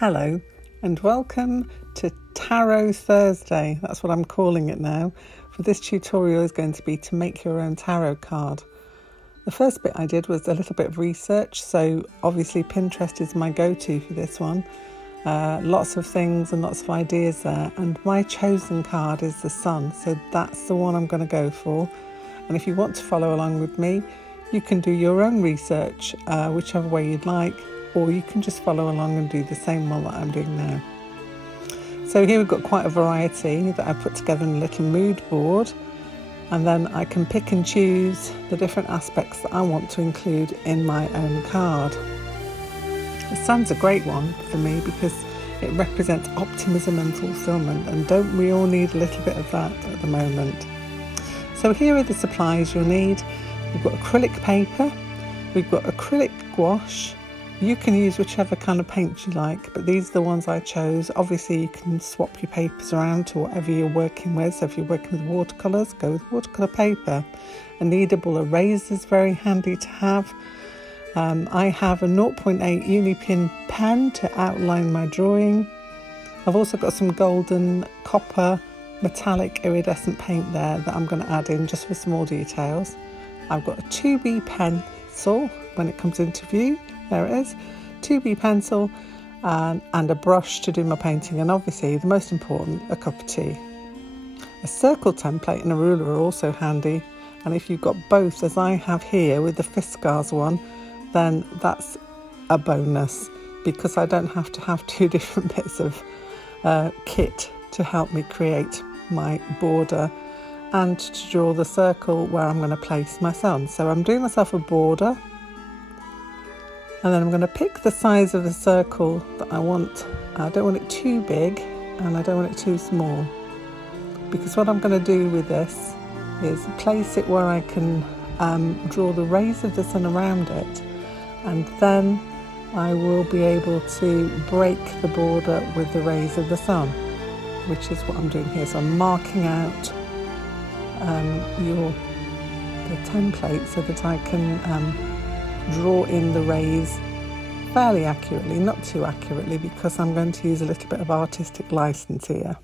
Hello and welcome to Tarot Thursday. That's what I'm calling it now. For this tutorial is going to be to make your own tarot card. The first bit I did was a little bit of research, so obviously Pinterest is my go-to for this one. Lots of things and lots of ideas there, and my chosen card is the Sun, so that's the one I'm going to go for. And if you want to follow along with me, you can do your own research, whichever way you'd like, or you can just follow along and do the same one that I'm doing now. So here we've got quite a variety that I put together in a little mood board, and then I can pick and choose the different aspects that I want to include in my own card. The Sun's a great one for me because it represents optimism and fulfillment, and don't we all need a little bit of that at the moment? So here are the supplies you'll need. We've got acrylic paper, we've got acrylic gouache. You can use whichever kind of paint you like, but these are the ones I chose. Obviously you can swap your papers around to whatever you're working with. So if you're working with watercolours, go with watercolour paper. A kneadable eraser is very handy to have. I have a 0.8 uni-pin pen to outline my drawing. I've also got some golden copper metallic iridescent paint there that I'm going to add in just for some more details. I've got a 2B pencil when it comes into view. There it is, 2B pencil and a brush to do my painting, and obviously the most important, a cup of tea. A circle template and a ruler are also handy, and if you've got both as I have here with the Fiskars one, then that's a bonus because I don't have to have two different bits of kit to help me create my border and to draw the circle where I'm going to place my sun. So I'm doing myself a border, and then I'm going to pick the size of the circle that I want. I don't want it too big and I don't want it too small, because what I'm going to do with this is place it where I can draw the rays of the sun around it, and then I will be able to break the border with the rays of the sun, which is what I'm doing here. So I'm marking out the template so that I can draw in the rays fairly accurately, not too accurately, because I'm going to use a little bit of artistic license here.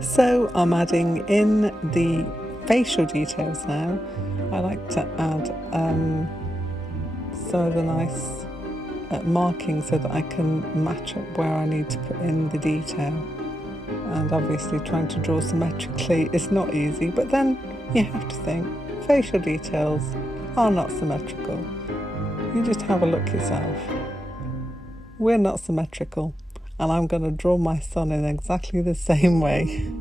So I'm adding in the facial details now. I like to add some of the nice marking so that I can match up where I need to put in the detail. And obviously trying to draw symmetrically is not easy, but then you have to think facial details are not symmetrical. You just have a look yourself. We're not symmetrical, and I'm going to draw my sun in exactly the same way.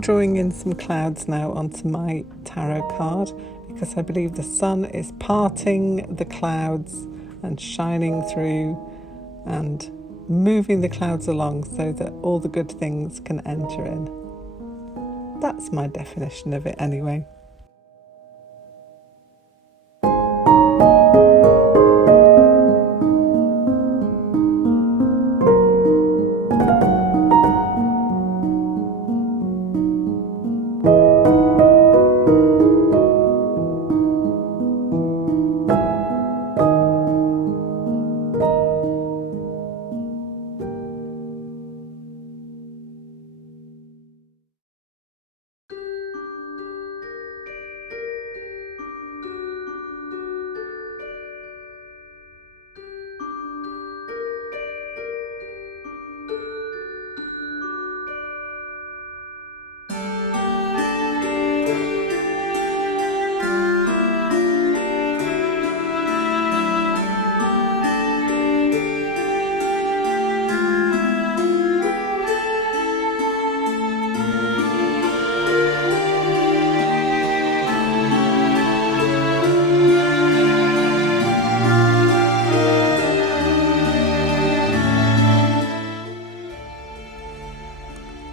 I'm drawing in some clouds now onto my tarot card because I believe the sun is parting the clouds and shining through and moving the clouds along so that all the good things can enter in. That's my definition of it anyway.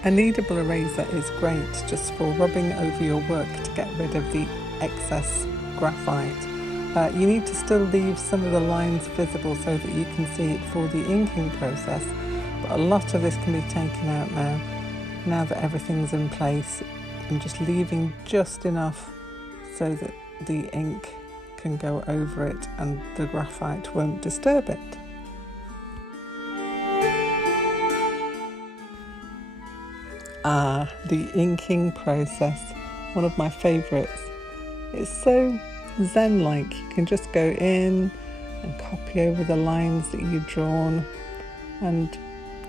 A kneadable eraser is great just for rubbing over your work to get rid of the excess graphite. You need to still leave some of the lines visible so that you can see it for the inking process, but a lot of this can be taken out now that everything's in place, and just leaving just enough so that the ink can go over it and the graphite won't disturb it. The inking process, one of my favourites. It's so zen-like. You can just go in and copy over the lines that you've drawn and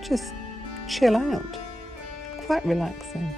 just chill out. Quite relaxing.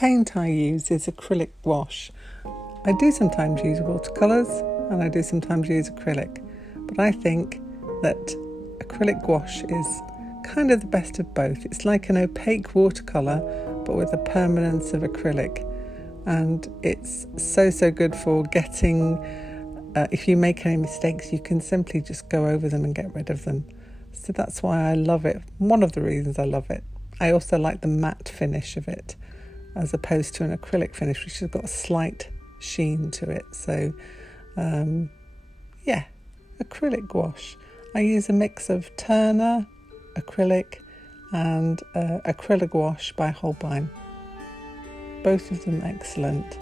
paint I use is acrylic gouache. I do sometimes use watercolours and I do sometimes use acrylic, but I think that acrylic gouache is kind of the best of both. It's like an opaque watercolour but with the permanence of acrylic, and it's so good for getting, if you make any mistakes, you can simply just go over them and get rid of them. So that's why I love it. One of the reasons I love it. I also like the matte finish of it as opposed to an acrylic finish, which has got a slight sheen to it. So acrylic gouache. I use a mix of Turner, acrylic and acrylic gouache by Holbein. Both of them excellent.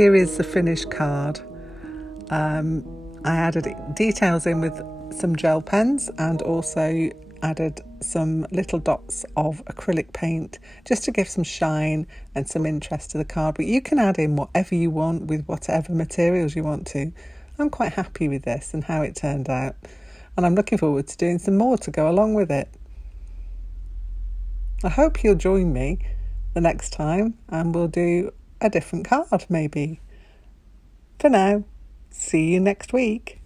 here is the finished card. I added details in with some gel pens and also added some little dots of acrylic paint just to give some shine and some interest to the card. But you can add in whatever you want with whatever materials you want to. I'm quite happy with this and how it turned out, and I'm looking forward to doing some more to go along with it. I hope you'll join me the next time and we'll do a different card maybe. For now, see you next week.